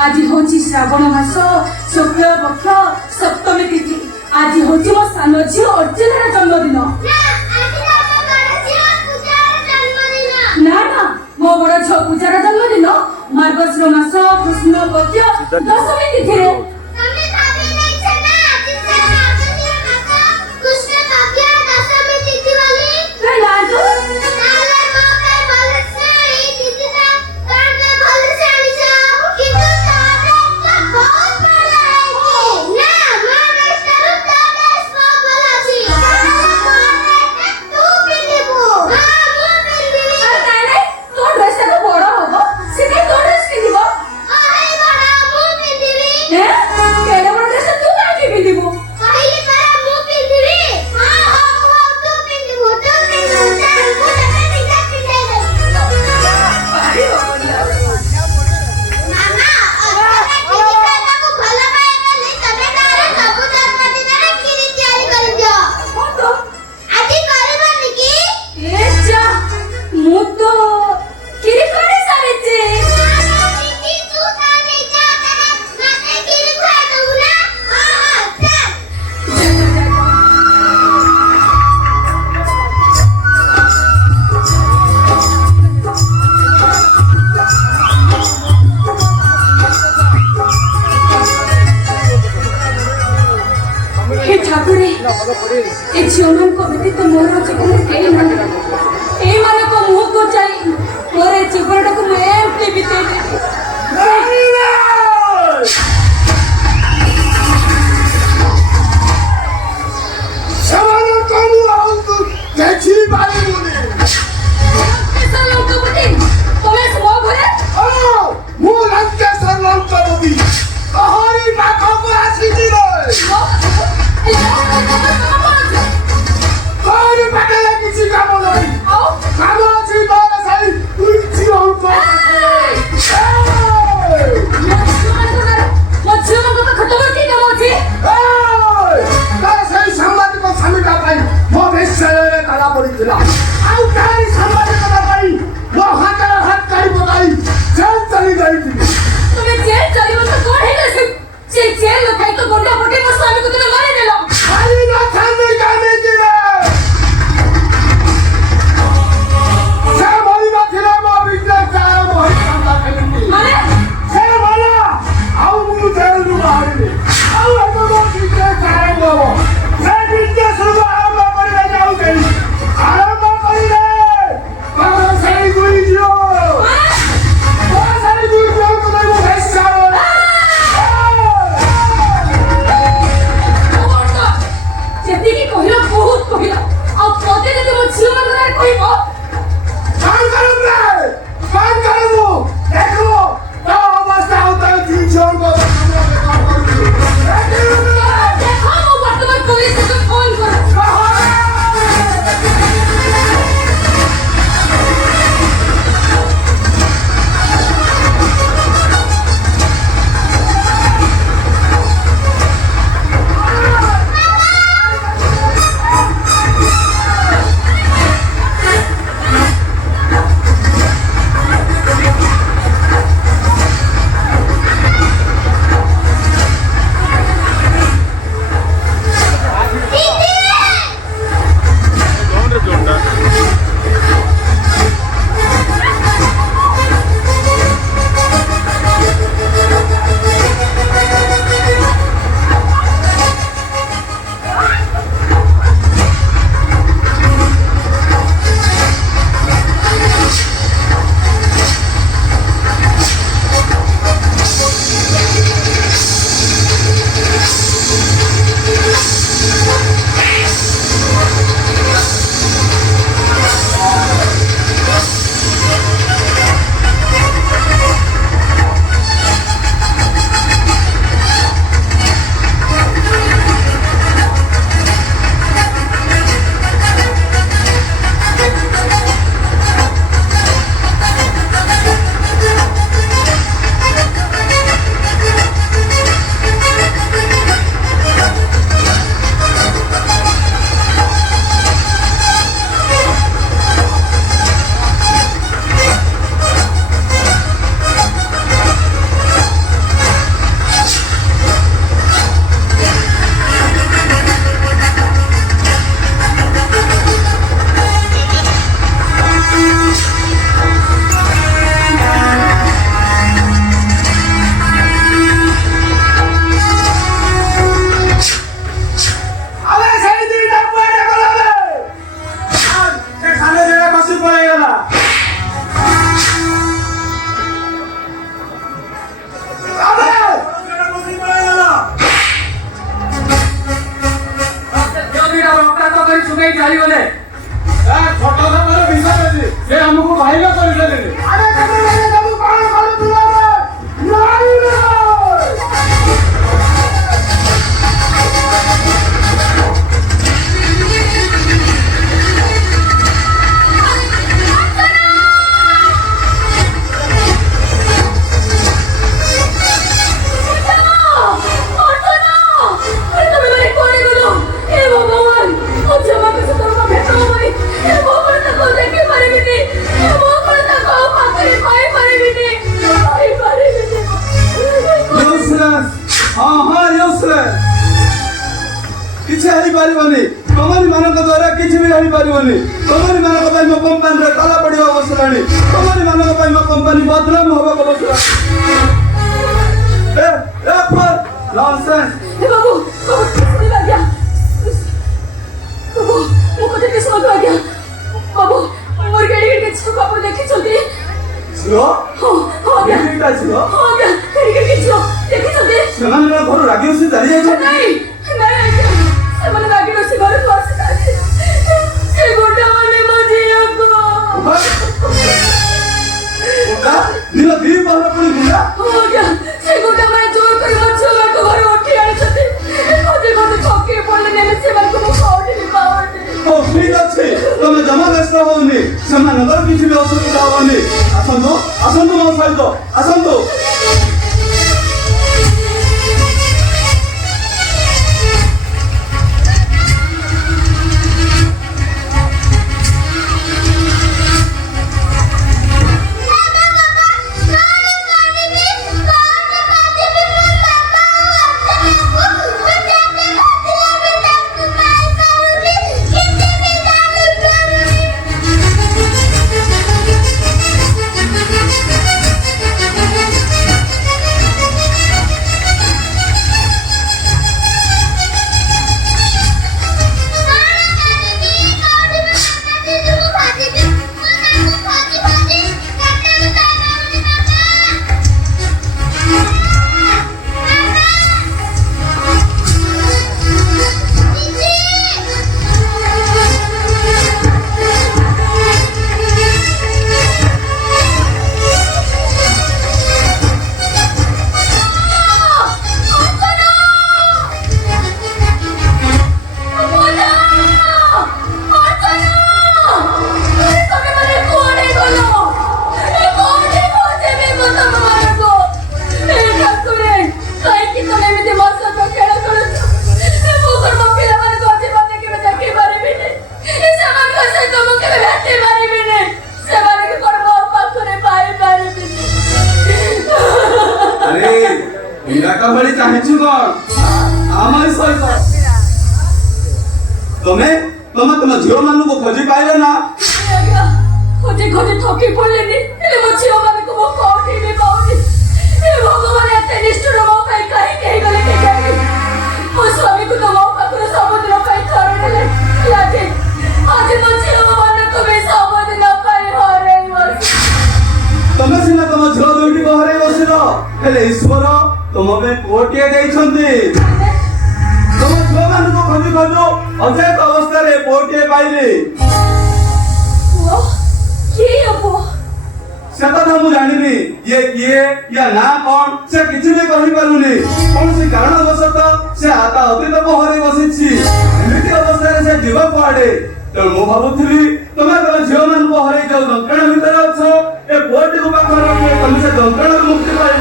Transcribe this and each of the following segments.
आज हूँ श्रावण मास शुक्ल पक्ष सप्तमी तिथि। आज हूँ मो सान झी अर्जुन जन्मदिन। ना ना मो बड़ झ पूजार जन्मदिन मार्गशीर मास कृष्ण पक्ष दशमी तिथि। झील व्यतीत मोर जीवन कई ना मुह को चाहिए मोर जीवन को मुझे बितेदेवी। କିଛି ହେଇପାରିବନି ତମରି ମାନଙ୍କ ଦ୍ୱାରା କିଛି ବି ହେଇପାରିବନି ତମରି ମାନଙ୍କ ପାଇଁ ମୋ କମ୍ପାନୀରେ ତାଲା ପଡିବା ବସିଲାଣି ତମରି ମାନଙ୍କ ପାଇଁ ମୋ କମ୍ପାନୀ ବଦନାମ ହବାକୁ ବସିଲାଣି ନନ୍ସେନ୍ସ ବାବୁ ଶୁଣିବା ଆଜ୍ଞା ବାବୁ ମୋ କଥା ଟିକେ ଶୁଣନ୍ତୁ ଆଜ୍ଞା ବାବୁ ମୋର ଗାଡ଼ି କିଛି ବାବୁ ଦେଖିଛନ୍ତି ଝିଅ ହଁ ଆଜ୍ଞା ଏଇଟା ଝିଅ ହଁ ଆଜ୍ଞା ଗାଡ଼ି କିଛି ଦେଖିଛନ୍ତି ସେମାନେ ଘରୁ ରାଗି ବସି ଚାଲି ଯାଇଛନ୍ତି ନାଇଁ ନାଇଁ ଆଜ୍ଞା ସେମାନେ ରାଗି ବସି ଘରକୁ ଆସିଥାନ୍ତି ସେ ଗୋଟା ମାନେ ମୋ ଝିଅକୁ ଦିନ ଦି ପହର ପୁଣି ବୁଲା ହଁ ଆଜ୍ଞା ସେ ଗୋଟା ମାନେ ଜୋର କରି ମୋ ଝିଅକୁ ଘରେ ଉଠି ଆଣିଛନ୍ତି ଖୋଜି ଖୋଜି ଠକି ପଡ଼ିଲେ ନେଲେ ସେମାନଙ୍କୁ ମୁଁ କୋଉଠି ବି ପାଉନି ହଉ ଠିକ ଅଛି ତମେ ଜମା ବ୍ୟସ୍ତ ହଉନି ସେମାନଙ୍କର କିଛି ବି ଅସୁବିଧା ହବନି ଆସନ୍ତୁ ଆସନ୍ତୁ ମୋ ସହିତ ଆସନ୍ତୁ ଭଳି ଚାହିଁଛୁ କଣ ଆମରି ସହିତ ତମେ ତମେ ତମ ଝିଅ ମାନଙ୍କୁ ଖୋଜି ପାଇଲ ନା ଖୋଜି ଖୋଜି ଠକି ପଡ଼ିଲେନି ହେଲେ ମୋ ଝିଅ ମାନଙ୍କୁ ମୁଁ କୋଉଠି ବି ପାଉନି ଭଗବାନ ଏତେ ନିଷ୍ଠୁର ମୋ ପାଇଁ କାହିଁକି ହେଇଗଲେ କେଜାଣି ମୋ ସ୍ୱାମୀକୁ ତ ମୋ ପାଖରୁ ସବୁଦିନ ପାଇଁ ଥରେ ନେଲେ ଆଜି ମୋ ଝିଅ ମାନଙ୍କୁ ବି ସବୁଦିନ ପାଇଁ ହରେଇ ବସି ତମେ ସିନା ତମ ଝିଅ ଦୁଇଟିକୁ ହରେଇ ବସିଲ ହେଲେ ଈଶ୍ୱର ତୁମ ପାଇଁ ପୁଅଟିଏ ଦେଇଛନ୍ତି ତମ ଝିଅ ମାନଙ୍କୁ ଖୋଜୁ ଖୋଜୁ ଅଚେତ ଅବସ୍ଥାରେ ପୁଅଟିଏ ପାଇଲି ସେ କଥା ମୁଁ ଜାଣିନି ଇଏ କିଏ ୟା ନାଁ କଣ ସେ କିଛି ବି କହିପାରୁନି କୌଣସି କାରଣବଶତଃ ସେ ତା ଅତୀତକୁ ହରେଇ ବସିଛି ଏମିତି ଅବସ୍ଥାରେ ସେ ଯିବ କୁଆଡେ ତେଣୁ ମୁଁ ଭାବୁଥିଲି ତମେ ତମ ଝିଅ ମାନଙ୍କୁ ହରେଇ ଯାଉ ଯନ୍ତ୍ରଣା ଭିତରେ ଅଛ ଏ ପୁଅଟିକୁ ପାଖରେ ରଖିଲେ ତମେ ସେ ଯନ୍ତ୍ରଣାରୁ ମୁକ୍ତି ପାଇବ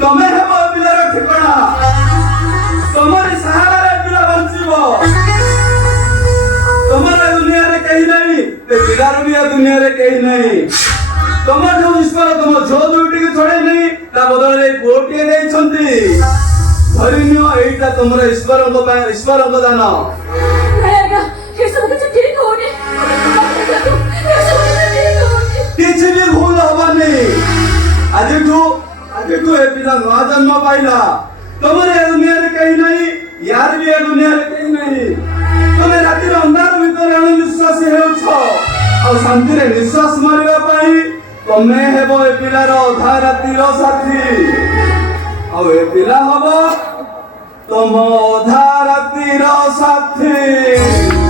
ତମେ ହେବ ଏ ପିଲାର ଠିକଣା ତମରି ସାହାରାରେ ପିଲା ବଞ୍ଚିବ ତମର ଏ ଦୁନିଆରେ କେହି ନାହିଁ ଏ ପିଲାର ବି ଏ ଦୁନିଆରେ କେହି ନାହିଁ ତମ ଯୋଉ ଈଶ୍ୱର ତମ ଝିଅ ଦୁଇଟିକୁ ଛଡ଼େଇ ନେଇ ତା ବଦଳରେ ପୁଅଟିଏ ଦେଇଛନ୍ତି ଧରିନିଅ ଏଇଟା ତମର ଈଶ୍ୱରଙ୍କ ପାଇଁ ଈଶ୍ୱରଙ୍କ ଦାନ କିଛି ବି ଭୁଲ ହବନି ଆଜିଠୁ ଏ ପିଲା ନୂଆ ଜନ୍ମ ପାଇଲା ତମର ଏ ଦୁନିଆରେ କେହି ନାହିଁ ୟାର ବି ଏ ଦୁନିଆରେ କେହି ନାହିଁ ତମେ ରାତିର ଅନ୍ଧାର ଭିତରେ ଅଣନିଶ୍ୱାସୀ ହେଉଛ ଆଉ ଶାନ୍ତିରେ ନିଶ୍ୱାସ ମାରିବା ପାଇଁ ତମେ ହେବ ଏ ପିଲାର ଅଧା ରାତିର ସାଥୀ ଆଉ ଏ ପିଲା ହବ ତମ ଅଧା ରାତିର ସାଥୀ